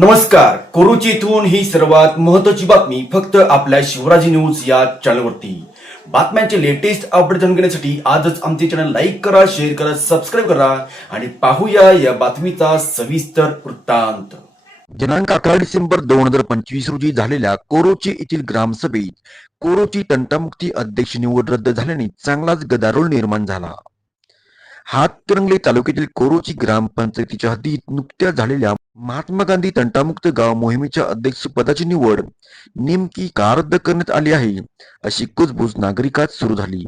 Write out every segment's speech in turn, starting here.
नमस्कार. कोरुची इथून ही सर्वात महत्वाची बातमी फक्त आपल्या शिवराजी न्यूज या चॅनलवरती. बातम्यांचे लेटेस्ट अपडेट जाणून घेण्यासाठी आजच आमचे चॅनल लाईक करा शेअर करा सबस्क्राईब करा आणि पाहूया या बातमीचा सविस्तर वृत्तांत. दिनांक अकरा डिसेंबर दोन हजार पंचवीस रोजी झालेल्या कोरोची येथील ग्रामसभेत कोरोची तंटामुक्ती अध्यक्ष निवड रद्द झाल्याने चांगलाच गदारोळ निर्माण झाला. हातकणंगले तालुक्यातील कोरोची ग्रामपंचायतीच्या हद्दीत नुकत्याच झालेल्या महात्मा गांधी तंटामुक्त गाव मोहिमेच्या अध्यक्षपदाची निवड नेमकी का रद्द करण्यात आली आहे अशी कुजबूज नागरिकात सुरू झाली.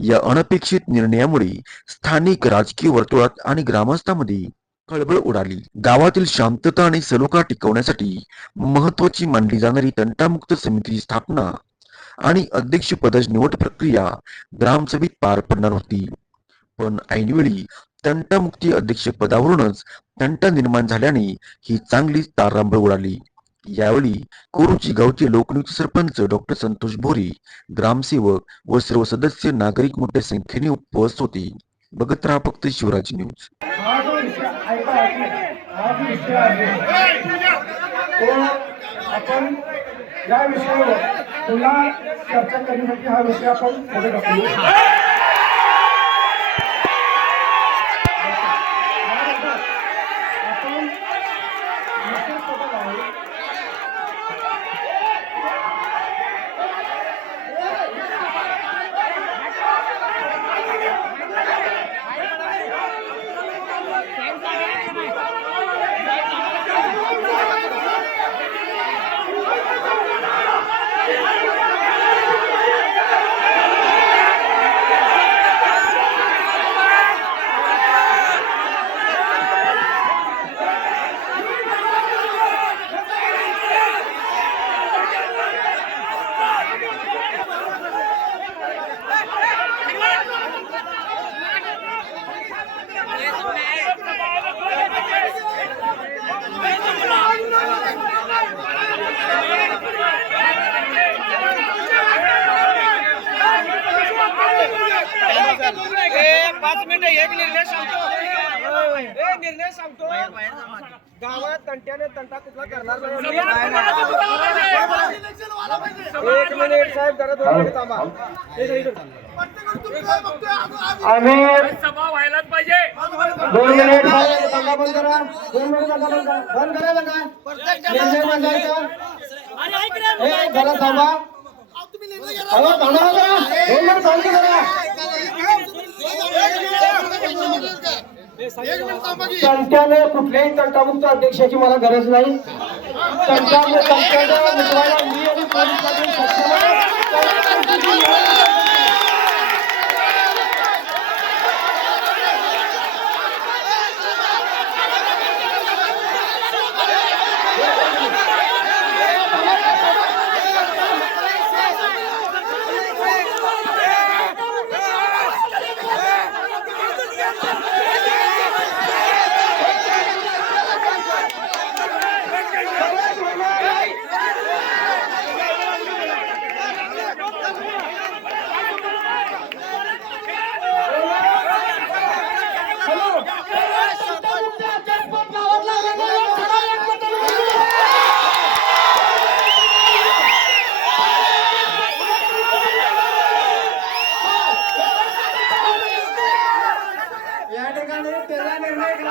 या अनपेक्षित निर्णयामुळे स्थानिक राजकीय वर्तुळात आणि ग्रामस्थांमध्ये खळबळ उडाली. गावातील शांतता आणि सलोखा टिकवण्यासाठी महत्वाची मानली जाणारी तंटामुक्त समितीची स्थापना आणि अध्यक्षपदाची निवड प्रक्रिया ग्रामसभेत पार पडणार होती. पण ऐनवेळी तंटामुक्ती अध्यक्ष पदावरूनच तंट निर्माण झाल्याने ही चांगलीच तारांबळ उडाली. यावेळी कोरुची गावचे लोकनियुक्त सरपंच डॉक्टर संतोष भोरी ग्रामसेवक व सर्व सदस्य नागरिक मोठ्या संख्येने उपस्थित होते. बघत राहा फक्त शिवराज न्यूज. आपण या विषयावर पुन्हा चर्चा करण्यासाठी हा विषय आपण पुढे आपण Yeah. पाच मिनिटं एक निर्णय सांगतो ए, निर्णय सांगतो गावात तंट्याने तंटा कुठला करणार नाही एक मिनिट साहेब जरा. दोन मिनिट थांबा आम्ही सभा व्हायलाच पाहिजे दोन मिनिट झाले, बंद करा दोन मिनिट बंद करा बंद करा निर्णय मांडायचा जरा. थांबा अहो थांबा दोन मिनिट शांती करा तंट्याने कुठल्याही तंटामुक्त अध्यक्षाची मला गरज नाही. तंटा तंट्याच्या मिटवायला मी आणि पोलीस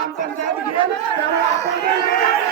निर्णय ग्रामपंचायत